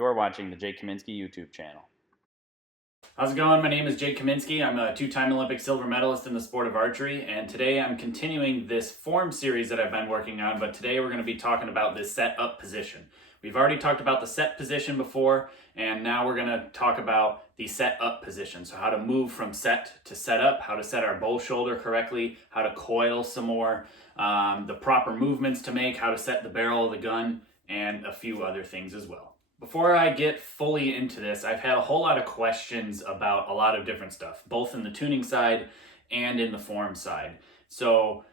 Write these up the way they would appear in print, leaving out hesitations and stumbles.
You're watching the Jake Kaminski YouTube channel. How's it going? My name is Jake Kaminski. I'm a two-time Olympic silver medalist in the sport of archery, and today I'm continuing this form series that I've been working on, but today we're going to be talking about this set-up position. We've already talked about the set position before, and now we're going to talk about the set-up position. So how to move from set to set up, how to set our bow shoulder correctly, how to coil some more, the proper movements to make, how to set the barrel of the gun, and a few other things as well. Before I get fully into this, I've had a whole lot of questions about a lot of different stuff, both in the tuning side and in the form side. So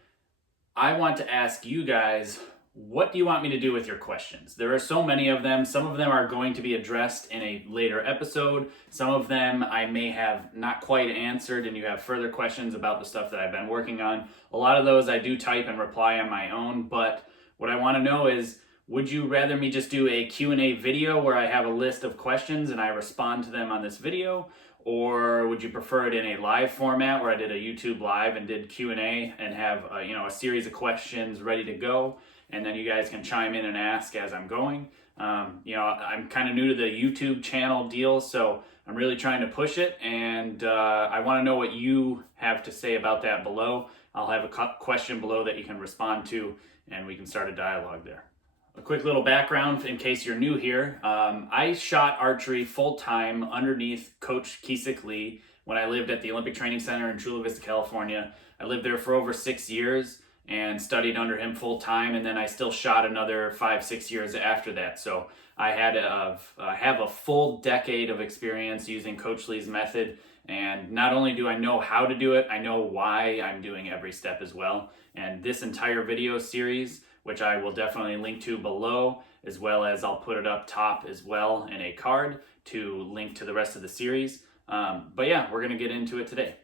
I want to ask you guys, what do you want me to do with your questions? There are so many of them. Some of them are going to be addressed in a later episode. Some of them I may have not quite answered and you have further questions about the stuff that I've been working on. A lot of those I do type and reply on my own, but what I want to know is, would you rather me just do a Q&A video where I have a list of questions and I respond to them on this video? Or would you prefer it in a live format where I did a YouTube live and did Q&A and have a series of questions ready to go? And then you guys can chime in and ask as I'm going. I'm kind of new to the YouTube channel deal, so I'm really trying to push it. And I want to know what you have to say about that below. I'll have a question below that you can respond to and we can start a dialogue there. A quick little background in case you're new here. I shot archery full-time underneath Coach Keesick Lee when I lived at the Olympic Training Center in Chula Vista, California. I lived there for over 6 years and studied under him full-time, and then I still shot another 5-6 years after that. So I have a full decade of experience using Coach Lee's method, and not only do I know how to do it, I know why I'm doing every step as well. And this entire video series, which I will definitely link to below, as well as I'll put it up top as well in a card to link to the rest of the series. But yeah, we're gonna get into it today.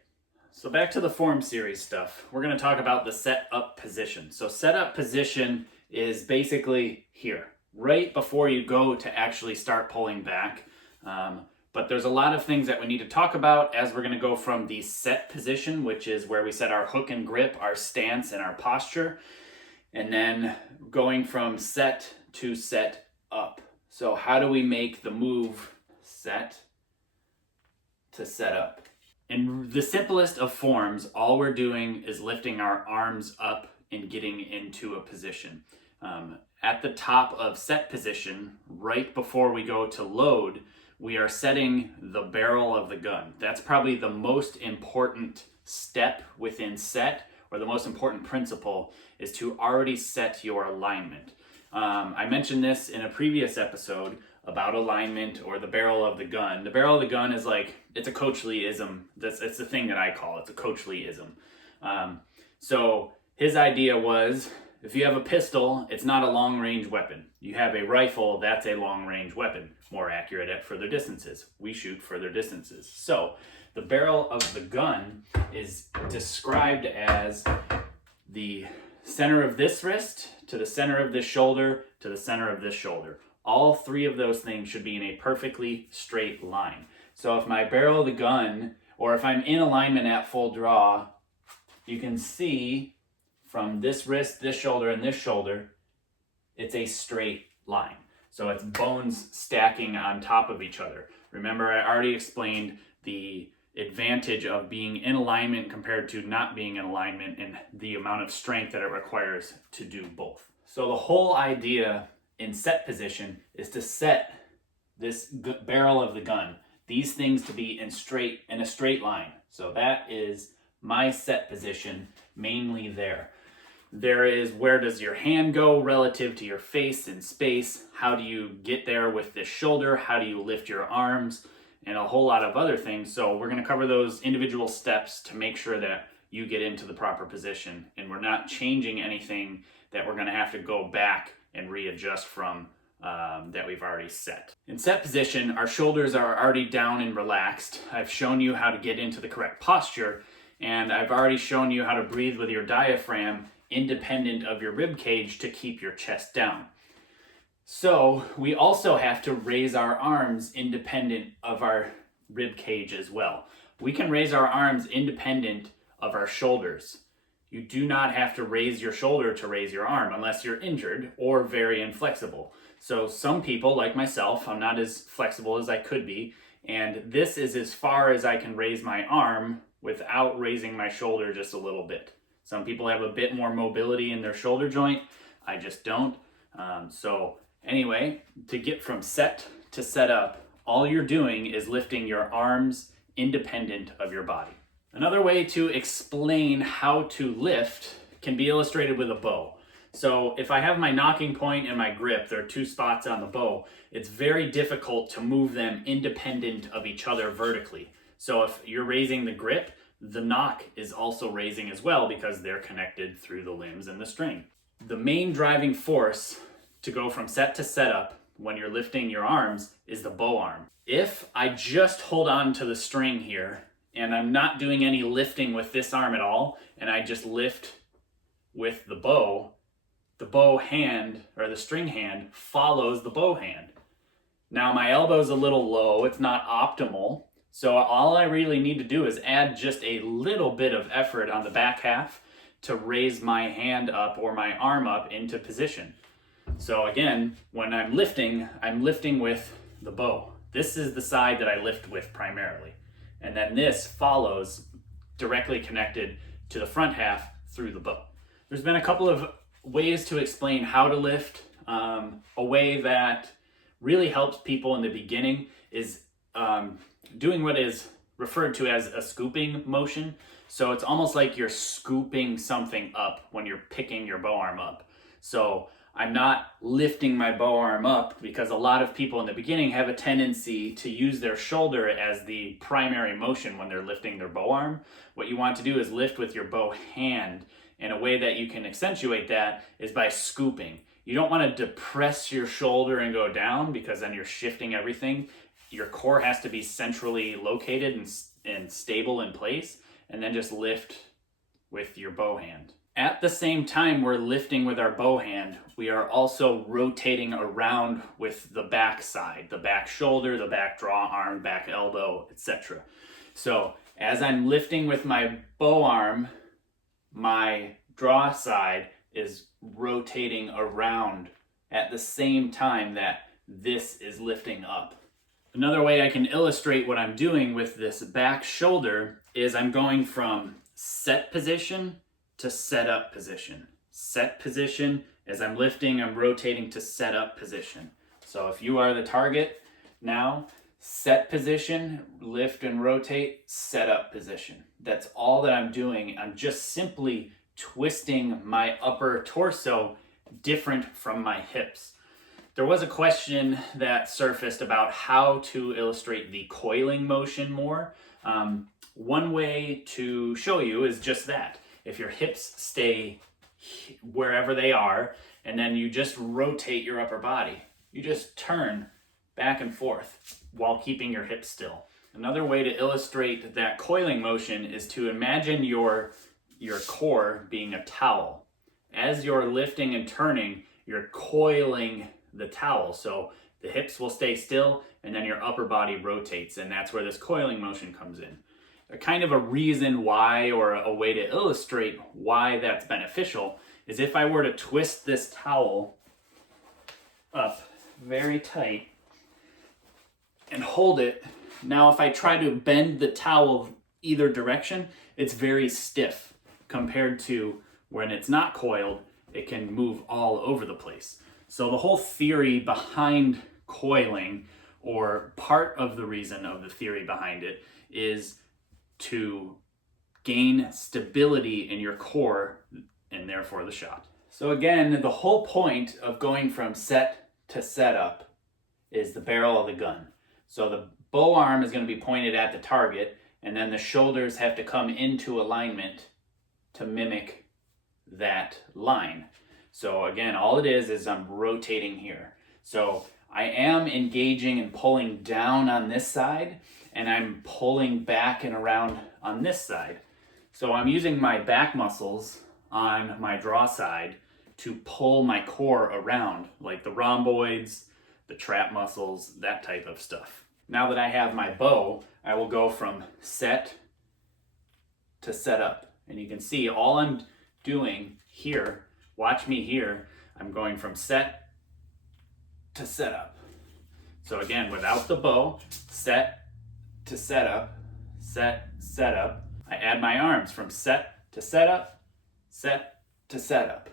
So back to the form series stuff. We're gonna talk about the set up position. So set up position is basically here, right before you go to actually start pulling back. But there's a lot of things that we need to talk about as we're gonna go from the set position, which is where we set our hook and grip, our stance, and our posture, and then going from set to set up. So how do we make the move set to set up? In the simplest of forms, all we're doing is lifting our arms up and getting into a position. At the top of set position, right before we go to load, we are setting the barrel of the gun. That's probably the most important step within set, or the most important principle, is to already set your alignment. I mentioned this in a previous episode about alignment or the barrel of the gun. The barrel of the gun is it's a Coach Lee-ism. It's the thing that I call it. It's a Coach Lee-ism. So his idea was, if you have a pistol, it's not a long-range weapon. You have a rifle, that's a long-range weapon, more accurate at further distances. We shoot further distances. So the barrel of the gun is described as the center of this wrist to the center of this shoulder to the center of this shoulder. All three of those things should be in a perfectly straight line. So if my barrel of the gun, or if I'm in alignment at full draw, you can see from this wrist, this shoulder, and this shoulder, it's a straight line. So it's bones stacking on top of each other. Remember, I already explained the advantage of being in alignment compared to not being in alignment and the amount of strength that it requires to do both. So the whole idea in set position is to set this barrel of the gun, these things to be in a straight line. So that is my set position, mainly there. There is, where does your hand go relative to your face in space? How do you get there with this shoulder? How do you lift your arms? And a whole lot of other things. So we're going to cover those individual steps to make sure that you get into the proper position and we're not changing anything that we're going to have to go back and readjust from that we've already set. In set position, our shoulders are already down and relaxed. I've shown you how to get into the correct posture, and I've already shown you how to breathe with your diaphragm independent of your rib cage to keep your chest down. So we also have to raise our arms independent of our rib cage as well. We can raise our arms independent of our shoulders. You do not have to raise your shoulder to raise your arm unless you're injured or very inflexible. So some people, like myself, I'm not as flexible as I could be, and this is as far as I can raise my arm without raising my shoulder just a little bit. Some people have a bit more mobility in their shoulder joint. I just don't. So anyway, to get from set to set up, all you're doing is lifting your arms independent of your body. Another way to explain how to lift can be illustrated with a bow. So if I have my knocking point and my grip, there are two spots on the bow, it's very difficult to move them independent of each other vertically. So if you're raising the grip, the knock is also raising as well because they're connected through the limbs and the string. The main driving force to go from set to setup when you're lifting your arms is the bow arm. If I just hold on to the string here and I'm not doing any lifting with this arm at all, and I just lift with the bow hand or the string hand follows the bow hand. Now my elbow's a little low, it's not optimal, so all I really need to do is add just a little bit of effort on the back half to raise my hand up or my arm up into position. So again, when I'm lifting with the bow. This is the side that I lift with primarily. And then this follows directly connected to the front half through the bow. There's been a couple of ways to explain how to lift. A way that really helps people in the beginning is doing what is referred to as a scooping motion. So it's almost like you're scooping something up when you're picking your bow arm up. So I'm not lifting my bow arm up because a lot of people in the beginning have a tendency to use their shoulder as the primary motion when they're lifting their bow arm. What you want to do is lift with your bow hand, and a way that you can accentuate that is by scooping. You don't want to depress your shoulder and go down because then you're shifting everything. Your core has to be centrally located and stable in place, and then just lift with your bow hand. At the same time we're lifting with our bow hand, we are also rotating around with the back side, the back shoulder, the back draw arm, back elbow, etc. So as I'm lifting with my bow arm, my draw side is rotating around at the same time that this is lifting up. Another way I can illustrate what I'm doing with this back shoulder is I'm going from set position to set up position. Set position, as I'm lifting, I'm rotating to set up position. So if you are the target now, set position, lift and rotate, set up position. That's all that I'm doing. I'm just simply twisting my upper torso different from my hips. There was a question that surfaced about how to illustrate the coiling motion more. One way to show you is just that. If your hips stay wherever they are, and then you just rotate your upper body, you just turn back and forth while keeping your hips still. Another way to illustrate that coiling motion is to imagine your core being a towel. As you're lifting and turning, you're coiling the towel. So the hips will stay still and then your upper body rotates, and that's where this coiling motion comes in. A kind of a reason why, or a way to illustrate why that's beneficial, is if I were to twist this towel up very tight and hold it. Now if I try to bend the towel either direction, it's very stiff compared to when it's not coiled, it can move all over the place. So the whole theory behind coiling, or part of the reason of the theory behind it, is to gain stability in your core and therefore the shot. So again, the whole point of going from set to setup is the barrel of the gun. So the bow arm is going to be pointed at the target, and then the shoulders have to come into alignment to mimic that line. So again, all it is I'm rotating here. So I am engaging and pulling down on this side, and I'm pulling back and around on this side. So I'm using my back muscles on my draw side to pull my core around, like the rhomboids, the trap muscles, that type of stuff. Now that I have my bow, I will go from set to set up. And you can see all I'm doing here, watch me here, I'm going from set to setup. So again, without the bow, set to setup, set, setup. I add my arms from set to setup, set to setup.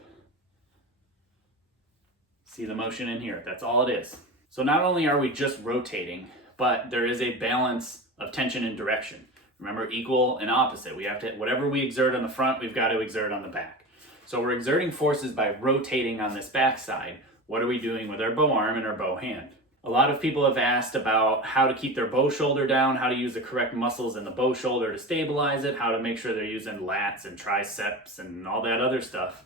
See the motion in here? That's all it is. So not only are we just rotating, but there is a balance of tension and direction. Remember, equal and opposite. We have to, whatever we exert on the front, we've got to exert on the back. So we're exerting forces by rotating on this back side. What are we doing with our bow arm and our bow hand? A lot of people have asked about how to keep their bow shoulder down, how to use the correct muscles in the bow shoulder to stabilize it, how to make sure they're using lats and triceps and all that other stuff.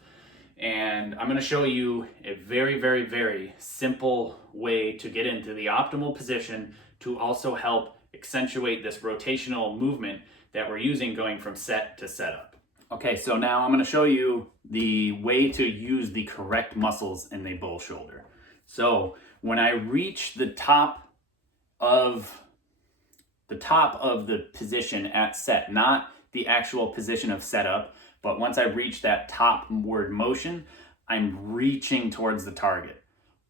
And I'm going to show you a very, very, very simple way to get into the optimal position to also help accentuate this rotational movement that we're using going from set to setup. Okay, so now I'm going to show you the way to use the correct muscles in the bow shoulder. So when I reach the top of the position at set, not the actual position of setup, but once I reach that topward motion, I'm reaching towards the target.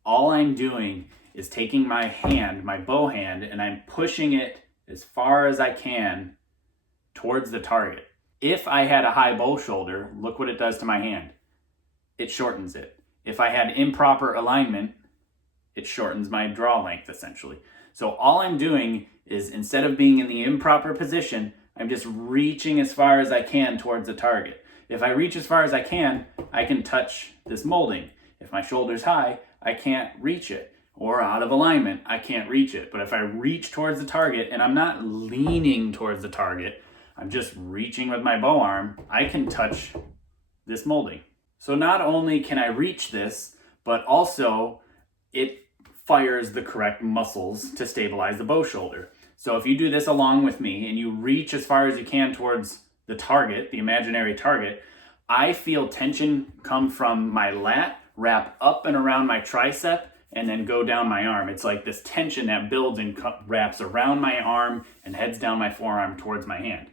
All I'm doing is taking my hand, my bow hand, and I'm pushing it as far as I can towards the target. If I had a high bow shoulder, look what it does to my hand. It shortens it. If I had improper alignment, it shortens my draw length essentially. So all I'm doing is, instead of being in the improper position, I'm just reaching as far as I can towards the target. If I reach as far as I can touch this molding. If my shoulder's high, I can't reach it. Or out of alignment, I can't reach it. But if I reach towards the target and I'm not leaning towards the target, I'm just reaching with my bow arm, I can touch this molding. So not only can I reach this, but also it fires the correct muscles to stabilize the bow shoulder. So if you do this along with me and you reach as far as you can towards the target, the imaginary target, I feel tension come from my lat, wrap up and around my tricep, and then go down my arm. It's like this tension that builds and wraps around my arm and heads down my forearm towards my hand.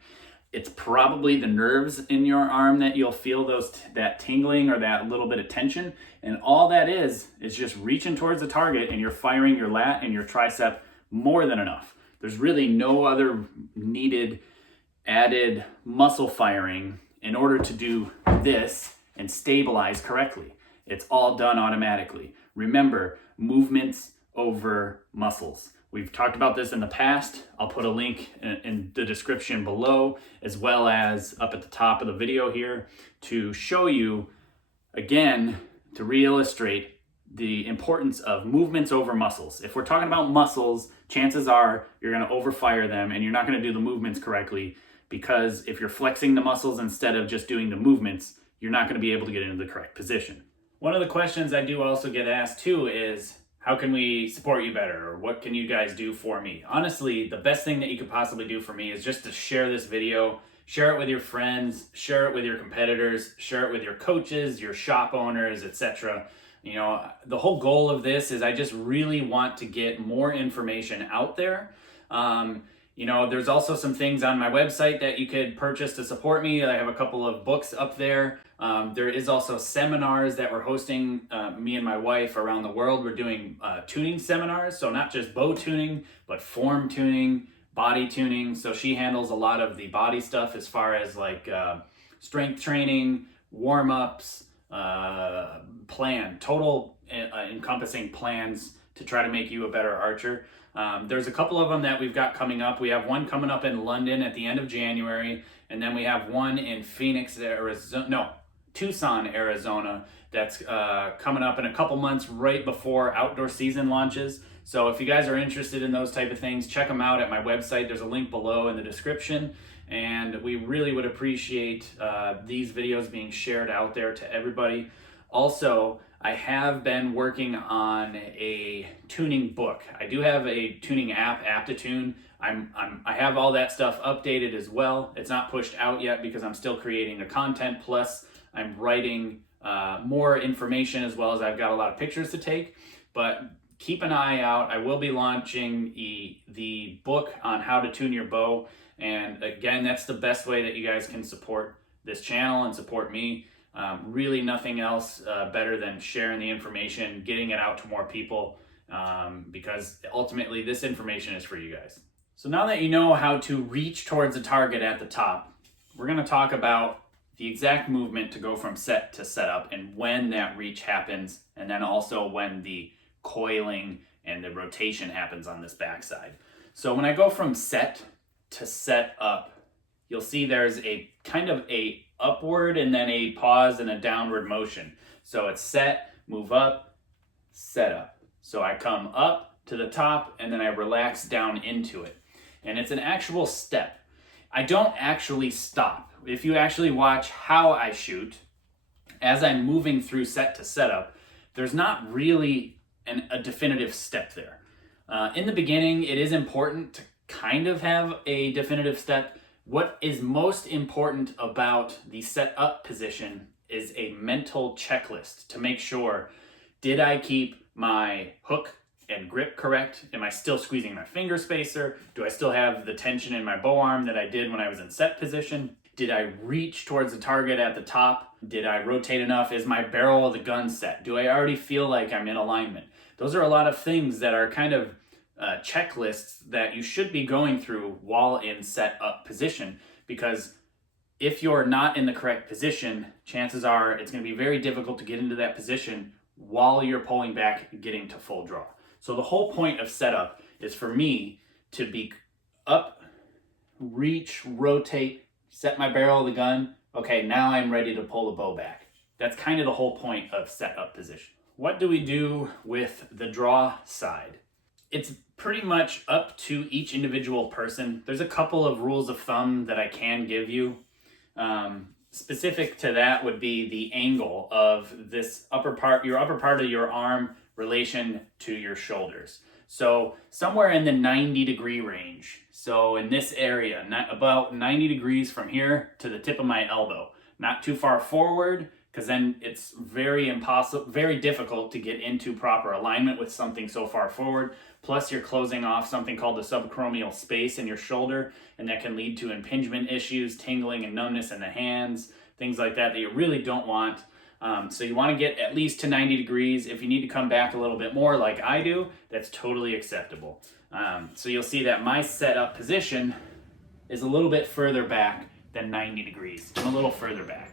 It's probably the nerves in your arm that you'll feel that tingling or that little bit of tension. And all that is just reaching towards the target, and you're firing your lat and your tricep more than enough. There's really no other needed added muscle firing in order to do this and stabilize correctly. It's all done automatically. Remember, movements over muscles. We've talked about this in the past. I'll put a link in the description below, as well as up at the top of the video here, to show you, again, to re-illustrate the importance of movements over muscles. If we're talking about muscles, chances are you're going to overfire them and you're not going to do the movements correctly, because if you're flexing the muscles instead of just doing the movements, you're not going to be able to get into the correct position. One of the questions I do also get asked too is, how can we support you better? Or what can you guys do for me? Honestly, the best thing that you could possibly do for me is just to share this video, share it with your friends, share it with your competitors, share it with your coaches, your shop owners, etc. You know, the whole goal of this is I just really want to get more information out there. You know, there's also some things on my website that you could purchase to support me. I have a couple of books up there. There is also seminars that we're hosting, me and my wife, around the world. We're doing tuning seminars, so not just bow tuning, but form tuning, body tuning. So she handles a lot of the body stuff as far as like strength training, warm-ups, total encompassing plans to try to make you a better archer. There's a couple of them that we've got coming up. We have one coming up in London at the end of January, and then we have one in Tucson, Arizona, that's coming up in a couple months right before outdoor season launches. So if you guys are interested in those type of things, check them out at my website. There's a link below in the description, and we really would appreciate these videos being shared out there to everybody. Also, I have been working on a tuning book. I do have a tuning app, Aptitune. I have all that stuff updated as well. It's not pushed out yet because I'm still creating the content, plus I'm writing more information, as well as I've got a lot of pictures to take. But keep an eye out. I will be launching the book on how to tune your bow. And again, that's the best way that you guys can support this channel and support me. Really nothing else better than sharing the information, getting it out to more people. because ultimately this information is for you guys. So now that you know how to reach towards a target at the top, we're going to talk about the exact movement to go from set to setup and when that reach happens, and then also when the coiling and the rotation happens on this backside. So when I go from set to set up, you'll see there's a kind of a upward and then a pause and a downward motion. So it's set, move up, set up. So I come up to the top and then I relax down into it. And it's an actual step. I don't actually stop. If you actually watch how I shoot, as I'm moving through set to setup, there's not really a definitive step there. In the beginning, it is important to kind of have a definitive step. What is most important about the set up position is a mental checklist to make sure, did I keep my hook and grip correct? Am I still squeezing my finger spacer? Do I still have the tension in my bow arm that I did when I was in set position? Did I reach towards the target at the top? Did I rotate enough? Is my barrel of the gun set? Do I already feel like I'm in alignment? Those are a lot of things that are kind of checklists that you should be going through while in set up position, because if you're not in the correct position, chances are it's going to be very difficult to get into that position while you're pulling back and getting to full draw. So the whole point of setup is for me to be up, reach, rotate, set my barrel of the gun. Okay, now I'm ready to pull the bow back. That's kind of the whole point of setup position. What do we do with the draw side? It's pretty much up to each individual person. There's a couple of rules of thumb that I can give you. Specific to that would be the angle of this upper part, your upper part of your arm relation to your shoulders. So somewhere in the 90-degree range. So in this area, about 90 degrees from here to the tip of my elbow. Not too far forward, because then it's very difficult to get into proper alignment with something so far forward. Plus you're closing off something called the subacromial space in your shoulder, and that can lead to impingement issues, tingling and numbness in the hands, things like that you really don't want. So you want to get at least to 90 degrees. If you need to come back a little bit more like I do, that's totally acceptable. So you'll see that my setup position is a little bit further back than 90 degrees. I'm a little further back.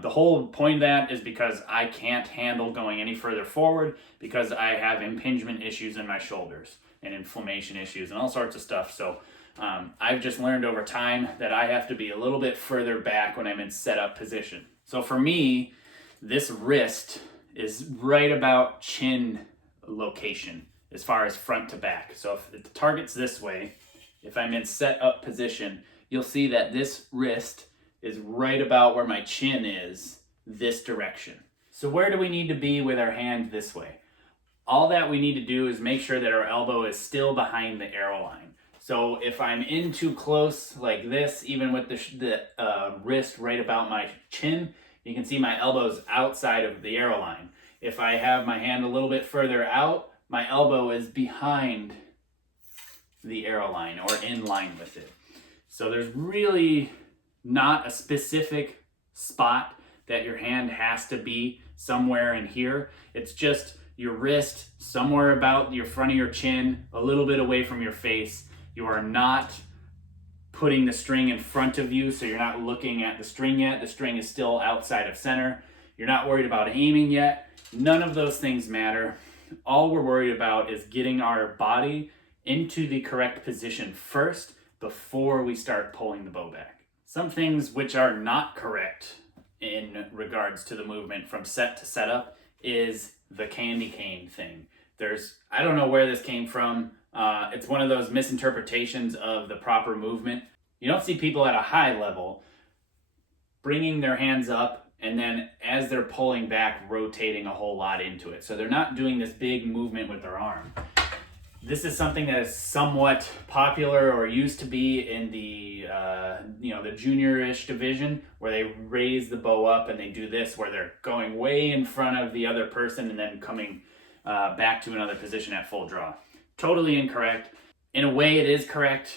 The whole point of that is because I can't handle going any further forward because I have impingement issues in my shoulders and inflammation issues and all sorts of stuff. So I've just learned over time that I have to be a little bit further back when I'm in setup position. So for me, this wrist is right about chin location as far as front to back. So if the target's this way, if I'm in set up position, you'll see that this wrist is right about where my chin is, this direction. So where do we need to be with our hand this way? All that we need to do is make sure that our elbow is still behind the arrow line. So if I'm in too close like this, even with the wrist right about my chin, you can see my elbow's outside of the arrow line. If I have my hand a little bit further out, my elbow is behind the arrow line or in line with it. So there's really not a specific spot that your hand has to be somewhere in here. It's just your wrist somewhere about your front of your chin, a little bit away from your face. You are not putting the string in front of you, so you're not looking at the string yet. The string is still outside of center. You're not worried about aiming yet. None of those things matter. All we're worried about is getting our body into the correct position first before we start pulling the bow back. Some things which are not correct in regards to the movement from set to setup is the candy cane thing. I don't know where this came from. It's one of those misinterpretations of the proper movement. You don't see people at a high level bringing their hands up and then as they're pulling back, rotating a whole lot into it. So they're not doing this big movement with their arm. This is something that is somewhat popular or used to be in the the junior-ish division, where they raise the bow up and they do this, where they're going way in front of the other person and then coming back to another position at full draw. Totally incorrect. In a way, it is correct,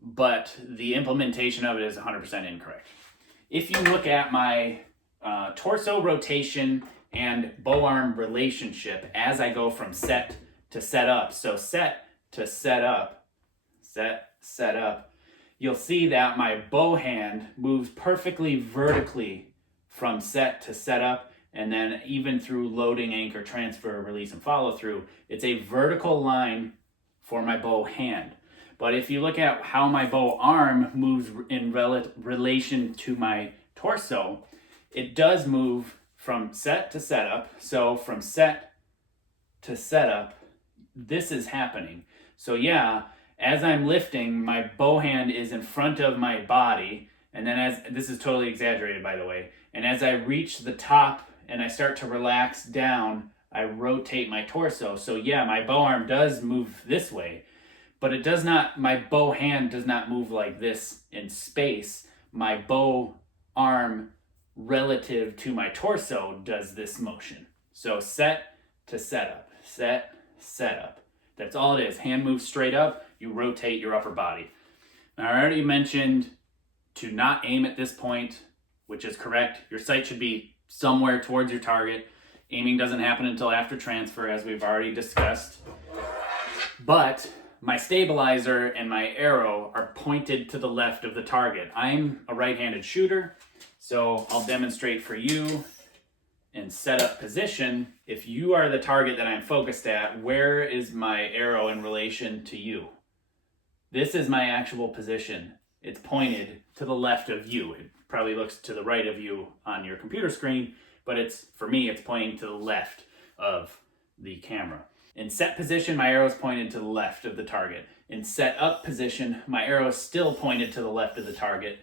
but the implementation of it is 100% incorrect. If you look at my torso rotation and bow arm relationship as I go from set to set up. So set to set up, set up. You'll see that my bow hand moves perfectly vertically from set to set up, and then even through loading, anchor, transfer, release, and follow through, it's a vertical line for my bow hand. But if you look at how my bow arm moves in relation to my torso, it does move from set to setup. So from set to setup, this is happening. So yeah, as I'm lifting, my bow hand is in front of my body. And then this is totally exaggerated, by the way. And as I reach the top and I start to relax down, I rotate my torso. So yeah, my bow arm does move this way, but it does not, my bow hand does not move like this in space. My bow arm relative to my torso does this motion. So set to setup, set, setup. That's all it is. Hand moves straight up, you rotate your upper body. Now, I already mentioned to not aim at this point, which is correct. Your sight should be somewhere towards your target. Aiming doesn't happen until after transfer, as we've already discussed. But my stabilizer and my arrow are pointed to the left of the target. I'm a right-handed shooter, so I'll demonstrate for you in setup position. If you are the target that I'm focused at, where is my arrow in relation to you? This is my actual position. It's pointed to the left of you. It probably looks to the right of you on your computer screen, but for me, it's pointing to the left of the camera. In set position, my arrow is pointed to the left of the target. In set up position, my arrow is still pointed to the left of the target,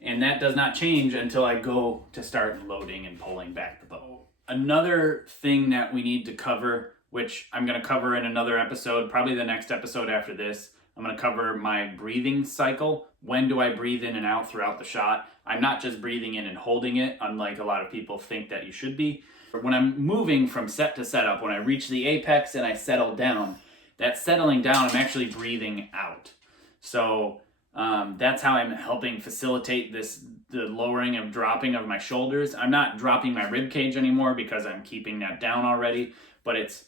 and that does not change until I go to start loading and pulling back the bow. Another thing that we need to cover, which I'm going to cover in another episode, probably the next episode after this, I'm going to cover my breathing cycle. When do I breathe in and out throughout the shot? I'm not just breathing in and holding it, unlike a lot of people think that you should be. When I'm moving from set to setup, when I reach the apex and I settle down, that settling down, I'm actually breathing out. So that's how I'm helping facilitate the lowering and dropping of my shoulders. I'm not dropping my rib cage anymore because I'm keeping that down already, but it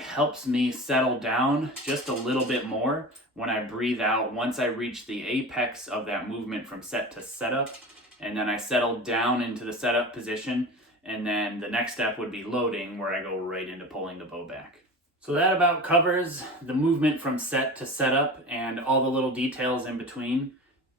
helps me settle down just a little bit more when I breathe out once I reach the apex of that movement from set to setup, and then I settle down into the setup position, and then the next step would be loading, where I go right into pulling the bow back. So that about covers the movement from set to setup and all the little details in between.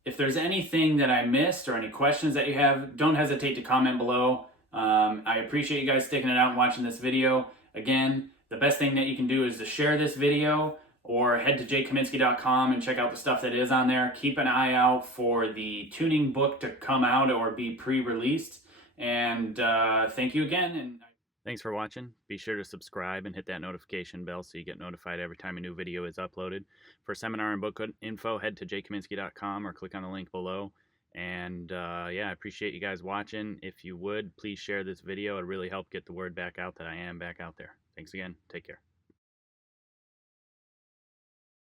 If there's anything that I missed or any questions that you have, don't hesitate to comment below. I appreciate you guys sticking it out and watching this video. Again, the best thing that you can do is to share this video or head to jkaminski.com and check out the stuff that is on there. Keep an eye out for the tuning book to come out or be pre-released. And thank you again. Thanks for watching. Be sure to subscribe and hit that notification bell so you get notified every time a new video is uploaded. For seminar and book info, head to jkaminski.com or click on the link below. And yeah, I appreciate you guys watching. If you would, please share this video. It really helped get the word back out that I am back out there. Thanks again. Take care.